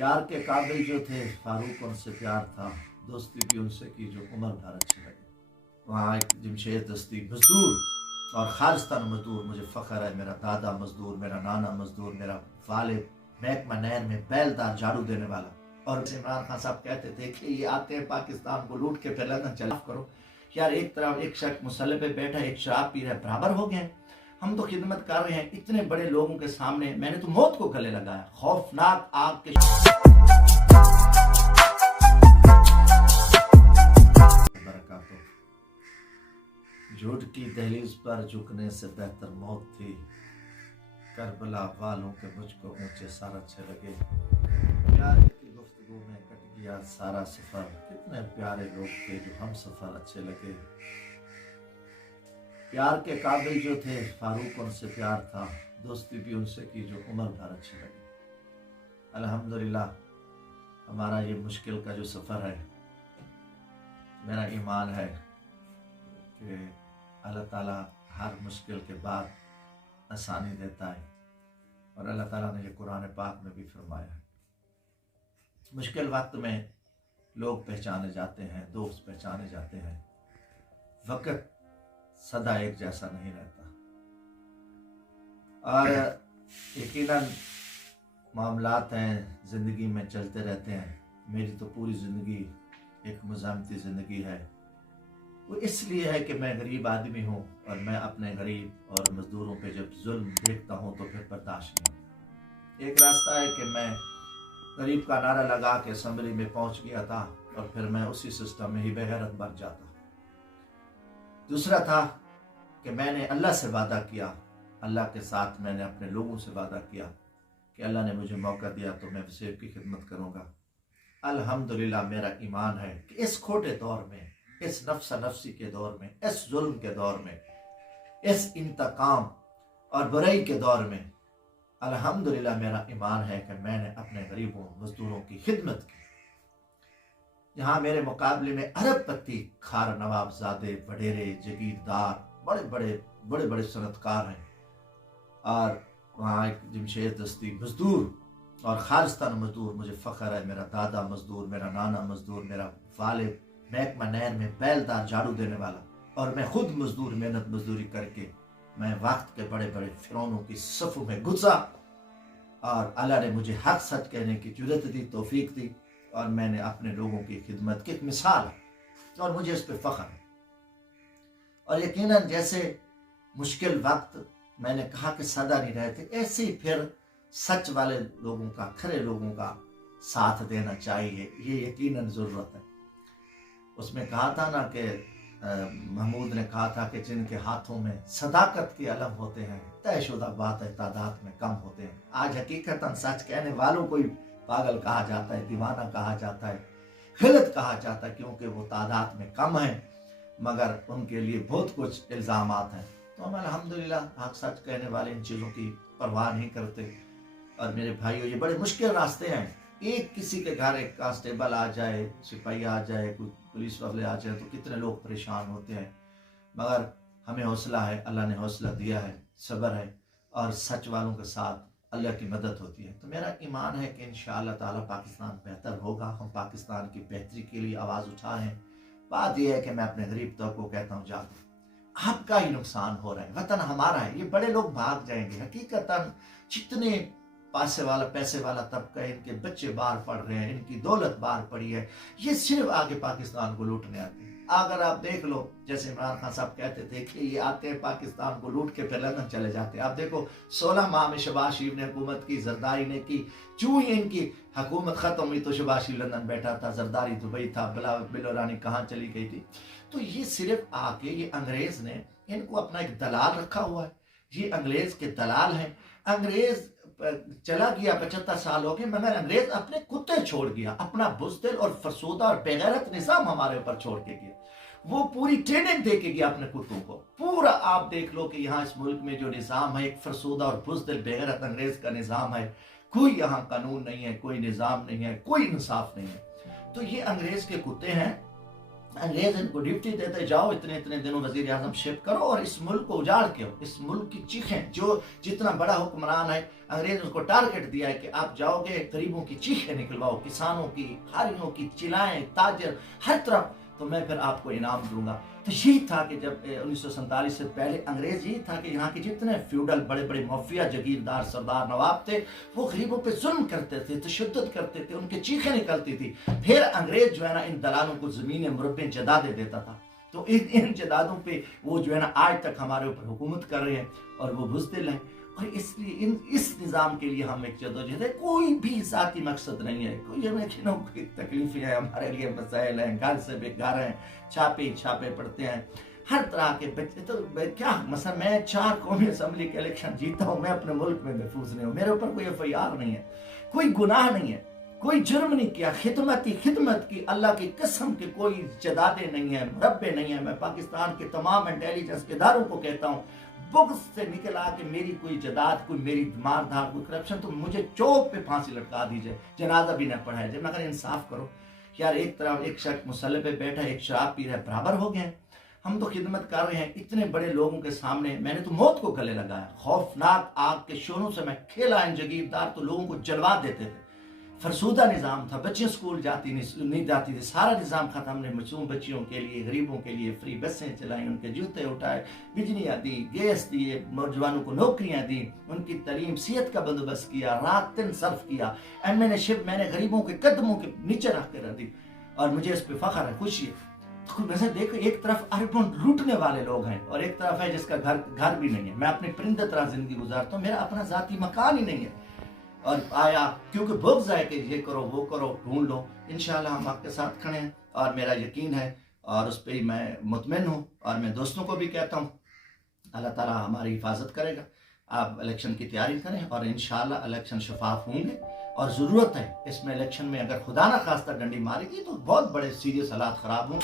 प्यार के काबिल जो थे, फारूक उनसे प्यार था, दोस्ती भी उनसे की जो उम्र भर अच्छी लगे। वहाँ एक जमशेद दस्ती मजदूर और खालिस्तान मजदूर, मुझे फ़ख्र है, मेरा दादा मजदूर, मेरा नाना मजदूर, मेरा वालिद महकमा नहर में बैलदार झाड़ू देने वाला। और इमरान खान साहब कहते थे कि ये आते हैं पाकिस्तान को लूट के फिर लंदन चला करो। यार एक तरफ एक शख्स मुसल्ले पे बैठा, एक शराब पी रहा है, बराबर हो गए। हम तो खिदमत कर रहे हैं इतने बड़े लोगों के सामने। मैंने तो मौत को गले लगाया, खौफनाक आग के झूठ की दहलीज पर झुकने से बेहतर मौत थी। करबला वालों के मुझको ऊंचे सार अच्छे लगे। प्यार की गुफ्तगू में कट गया सारा सफर। कितने प्यारे लोग थे जो हम सफर अच्छे लगे। प्यार के काबिल जो थे, फारूक उनसे प्यार था, दोस्ती भी उनसे की जो उम्र भर अच्छी लगी। अल्हम्दुलिल्लाह हमारा ये मुश्किल का जो सफ़र है, मेरा ईमान है कि अल्लाह ताला हर मुश्किल के बाद आसानी देता है। और अल्लाह ताला ने ये कुरान पाक में भी फरमाया है, मुश्किल वक्त में लोग पहचाने जाते हैं, दोस्त पहचाने जाते हैं। वक्त सदा एक जैसा नहीं रहता। और यकीनन मामलात हैं, ज़िंदगी में चलते रहते हैं। मेरी तो पूरी ज़िंदगी एक मुज़ाहमती ज़िंदगी है। वो इसलिए है कि मैं गरीब आदमी हूँ और मैं अपने गरीब और मज़दूरों पे जब जुल्म देखता हूँ तो फिर बर्दाश्त नहीं होता। एक रास्ता है कि मैं गरीब का नारा लगा के असम्बली में पहुँच गया था और फिर मैं उसी सिस्टम में ही बेगैरत बन जाता। दूसरा था कि मैंने अल्लाह से वादा किया, अल्लाह के साथ मैंने अपने लोगों से वादा किया कि अल्लाह ने मुझे मौका दिया तो मैं सेब की खिदमत करूँगा। अल्हम्दुलिल्लाह मेरा ईमान है कि इस खोटे दौर में, इस नफ्सा नफ्सी के दौर में, इस जुल्म के दौर में, इस इंतकाम और बुराई के दौर में, अल्हम्दुलिल्लाह मेरा ईमान है कि मैंने अपने गरीबों मजदूरों की खिदमत की। यहाँ मेरे मुकाबले में अरबपति, खार नवाबजादे, वडेरे, जगीरदार, बड़े बड़े सनतकार हैं। और वहाँ एक जमशेद दस्ती मजदूर और खालिस्तान मजदूर, मुझे फ़ख्र है, मेरा दादा मजदूर, मेरा नाना मजदूर, मेरा वालिद महकमा नहर में बैलदार झाड़ू देने वाला। और मैं खुद मजदूर, मेहनत मजदूरी करके मैं वक्त के बड़े बड़े फिरौनों की सफ़ों में गुज़रा और अल्लाह ने मुझे हक सच कहने की जुर्रत दी, तौफीक दी और मैंने अपने लोगों की खिदमत की एक मिसाल है और मुझे इस पर फ़ख्र है। और यकीनन जैसे मुश्किल वक्त मैंने कहा कि सदा नहीं रहते, ऐसे ही फिर सच वाले लोगों का, खरे लोगों का साथ देना चाहिए, ये यकीनन ज़रूरत है। उसमें कहा था ना कि महमूद ने कहा था कि जिनके हाथों में सदाकत के अलम होते हैं, तयशुदा बात है तादाद में कम होते हैं। आज हकीकतन सच कहने वालों को ही पागल कहा जाता है, दीवाना कहा जाता है, गलत कहा जाता है, क्योंकि वो तादाद में कम है मगर उनके लिए बहुत कुछ इल्ज़ामात हैं। तो हम अल्हम्दुलिल्लाह हक सच कहने वाले इन चीज़ों की परवाह नहीं करते। और मेरे भाइयों, ये बड़े मुश्किल रास्ते हैं। एक किसी के घर एक कांस्टेबल आ जाए, सिपाही आ जाए, कोई पुलिस वाले आ जाए तो कितने लोग परेशान होते हैं। मगर हमें हौसला है, अल्लाह ने हौसला दिया है, सब्र है और सच वालों के साथ अल्लाह की मदद होती है। तो मेरा ईमान है कि इंशाअल्लाह ताला पाकिस्तान बेहतर होगा। हम पाकिस्तान की बेहतरी के लिए आवाज़ उठा रहे हैं। बात यह है कि मैं अपने गरीब तबके को कहता हूँ, जागो, आपका ही नुकसान हो रहा है, वतन हमारा है। ये बड़े लोग भाग जाएंगे। हकीकतन जितने पैसे वाला तबका है, इनके बच्चे बाहर पढ़ रहे हैं, इनकी दौलत बाहर पड़ी है, ये सिर्फ आगे पाकिस्तान को लूटने आते हैं। अगर आप देख लो, जैसे इमरान खान साहब कहते थे कि ये आते हैं पाकिस्तान को लूट के फिर लंदन चले जाते हैं। आप देखो 16 माह में शहबाज शरीफ ने हुकूमत की, जरदारी ने की। चूँ ही इनकी हुकूमत खत्म हुई तो शहबाज शरीफ लंदन बैठा था, जरदारी दुबई था, बिलो रानी कहाँ चली गई थी। तो ये सिर्फ आके ये अंग्रेज ने इनको अपना एक दलाल रखा हुआ है। ये अंग्रेज के दलाल हैं। अंग्रेज चला गया, 75 साल हो गए, मगर अंग्रेज अपने कुत्ते छोड़ गया, अपना बुज़दिल और फरसूदा और बेगैरत निज़ाम हमारे ऊपर छोड़ के गया। वो पूरी ट्रेनिंग दे के गया अपने कुत्तों को। पूरा आप देख लो कि यहाँ इस मुल्क में जो निज़ाम है, एक फरसूदा और बुज़दिल बेगैरत अंग्रेज का निज़ाम है। कोई यहाँ कानून नहीं है, कोई निज़ाम नहीं है, कोई इंसाफ नहीं है। तो ये अंग्रेज के कुत्ते हैं انگریز ان کو ڈیوٹی دیتے جاؤ اتنے اتنے دنوں وزیر اعظم شپ کرو اور اس ملک کو اجاڑ کے اس ملک کی چیخیں جو جتنا بڑا حکمران ہے انگریز اس کو ٹارگٹ دیا ہے کہ آپ جاؤ گے غریبوں کی چیخیں نکلواؤ کسانوں کی ہاریوں کی چلائیں تاجر ہر طرف تو میں پھر آپ کو انعام دوں گا. تو یہی تھا کہ جب 1947 سے پہلے انگریز یہی تھا کہ یہاں کے جتنے فیوڈل بڑے بڑے مافیا جگیردار سردار نواب تھے وہ غریبوں پہ ظلم کرتے تھے تشدد کرتے تھے ان کی چیخیں نکلتی تھی. پھر انگریز جو ہے نا ان دلالوں کو زمینیں مربع جدادیں دیتا تھا تو ان جدادوں پہ وہ جو ہے نا آج تک ہمارے اوپر حکومت کر رہے ہیں اور وہ بزدل ہیں. اور اس لیے اس نظام کے لیے ہم ایک جدوجہد ہے کوئی بھی ذاتی مقصد نہیں ہے کوئی کوئی تکلیفیں ہیں ہمارے لیے مسائل ہیں گھر سے بے گھر ہیں چھاپے پڑتے ہیں ہر طرح کے بچے تو کیا مثلا میں 4 قومی اسمبلی کے الیکشن جیتا ہوں میں اپنے ملک میں محفوظ نہیں ہوں میرے اوپر کوئی FIR نہیں ہے کوئی گناہ نہیں ہے کوئی جرم نہیں کیا خدمت کی اللہ کی قسم کے کوئی جدادیں نہیں ہیں مربع نہیں ہیں. میں پاکستان کے تمام انٹیلیجنس کے اداروں کو کہتا ہوں بغض سے نکلا کہ میری کوئی جداد کوئی میری مار دھار کوئی کرپشن تو مجھے چوک پہ پھانسی لٹکا دیجئے جنازہ بھی نہ پڑھائے جب مگر انصاف کرو یار ایک طرف ایک شخص مسلح پہ بیٹھا ایک شراب پی رہا ہے برابر ہو گئے ہیں ہم تو خدمت کر رہے ہیں اتنے بڑے لوگوں کے سامنے میں نے تو موت کو گلے لگایا خوفناک آگ کے شعلوں سے میں کھیلا ان جگیردار تو لوگوں کو جلوا دیتے تھے فرسودہ نظام تھا بچیاں سکول نہیں جاتی تھی سارا نظام ختم نے معصوم بچیوں کے لیے غریبوں کے لیے فری بسیں چلائیں ان کے جوتے اٹھائے بجلیاں دی گیس دیے نوجوانوں کو نوکریاں دی ان کی تعلیم صحت کا بندوبست کیا رات دن صرف کیا ایم این اے شپ میں نے غریبوں کے قدموں کے نیچے رکھ کے رکھ دی اور مجھے اس پہ فخر ہے خوشی ہے. تو ویسے دیکھو ایک طرف اربوں لوٹنے والے لوگ ہیں اور ایک طرف ہے جس کا گھر بھی نہیں ہے میں اپنی پرندے طرح زندگی گزارتا ہوں میرا اپنا ذاتی مکان ہی نہیں ہے اور آیا کیونکہ بغض ہے کہ یہ کرو وہ کرو ڈھونڈ لو انشاءاللہ ہم آپ کے ساتھ کھڑے ہیں اور میرا یقین ہے اور اس پہ میں مطمئن ہوں اور میں دوستوں کو بھی کہتا ہوں اللہ تعالیٰ ہماری حفاظت کرے گا. آپ الیکشن کی تیاری کریں اور انشاءاللہ الیکشن شفاف ہوں گے اور ضرورت ہے اس میں الیکشن میں اگر خدا نہ خواستہ ڈنڈی مارے گی تو بہت بڑے سیریس حالات خراب ہوں.